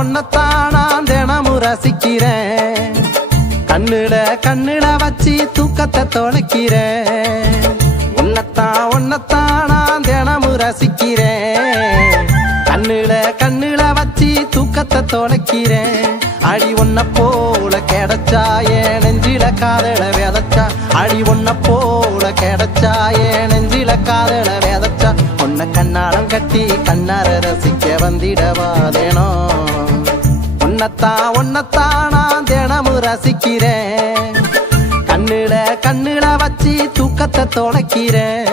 ஒன்னத்தான் நான் தினமும் ரசிக்கிறேன். கண்ணுல வச்சு தூக்கத்தை தொலைக்கிறேன். ஒன்னத்தான் நான் தினமும் ரசிக்கிறேன். கண்ணுல வச்சு தூக்கத்தை தொலைக்கிறேன். அடி ஒன்ன போல கிடைச்சா என் நெஞ்சில காதல விதைச்சா. அடி ஒன்ன போல கிடைச்சா என் நெஞ்சில காதல விதைச்சா. உன்னை கண்ணாலம் கட்டி கண்ணார ரசிக்க வந்திடவாதேனோ. ஒன்னத்தான் நான் தினமும் ரசிக்கிறேன். கண்ணுல வச்சு தூக்கத்தை தொலைக்கிறேன்.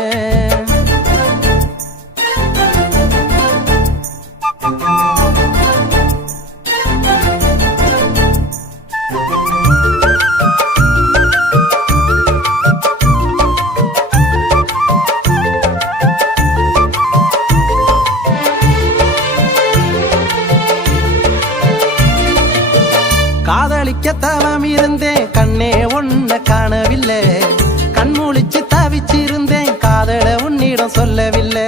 காதலிக்க தவம் இருந்தேன் கண்ணே ஒன்ன காணவில்லை. கண்மூழிச்சு தவிச்சிருந்தேன் காதல உன்னிடம் சொல்லவில்லை.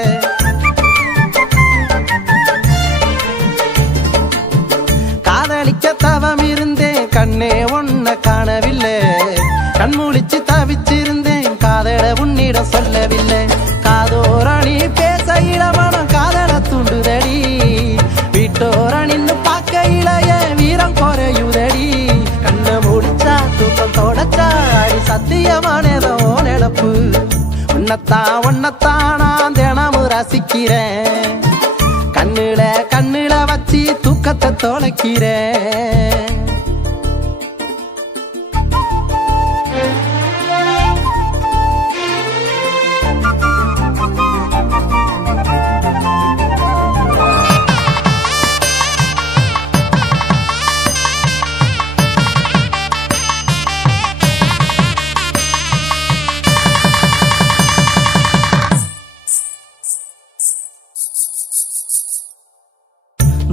காதலிக்க தவம் இருந்தேன் கண்ணே ஒன்ன காணவில்லை. கண்மூழிச்சு தவிச்சிருந்தேன் காதல உன்னிடம் சொல்லவில்லை. காதோரணி பேச இளமனம் காதல தூண்டுதடி. வீட்டோர நின்னு பார்க்க இளைய வீரம் குறையுதடி. கண்ண முடிச்சா தூக்கம் தொடச்சா அடி சத்தியமானதோ நினப்பு. ஒன்னத்தான் நான் தினமும் ரசிக்கிறேன். கண்ணுல வச்சு தூக்கத்தை தொலைக்கிறேன்.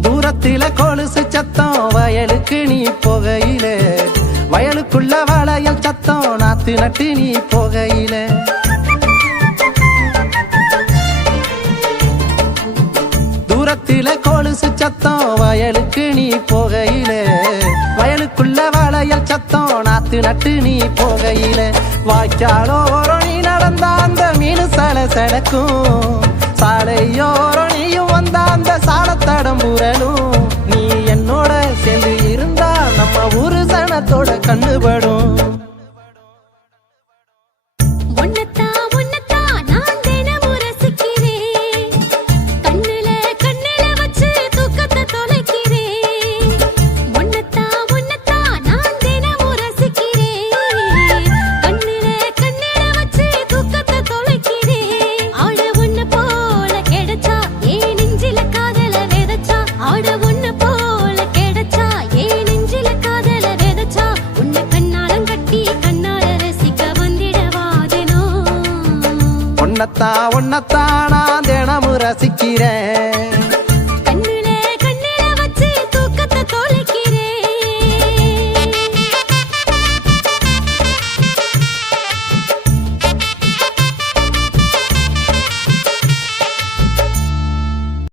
தூரத்தில கொலுசு சத்தம் வயலுக்கு நீ போகையில. வயலுக்குள்ள வளையல் சத்தம் நாத்து நட்டு நீ போகையில. தூரத்தில கொலுசு சத்தம் வயலுக்கு நீ போகையில. வயலுக்குள்ள வளையல் சத்தம் நாத்து நட்டு நீ போகையில. வாய்க்காலோரோ நீ நடந்த அந்த மீன் சலசலக்கும். சாலையோரோ நீயும் வந்த அந்த சாலத்தடம் புரலும். நீ என்னோட சேர்ந்து இருந்தா நம்ம ஊரு சனத்தோட கண்ணுபடும். ஒன்னத்தான் நான் தினமும் ரசிக்கிறேன்.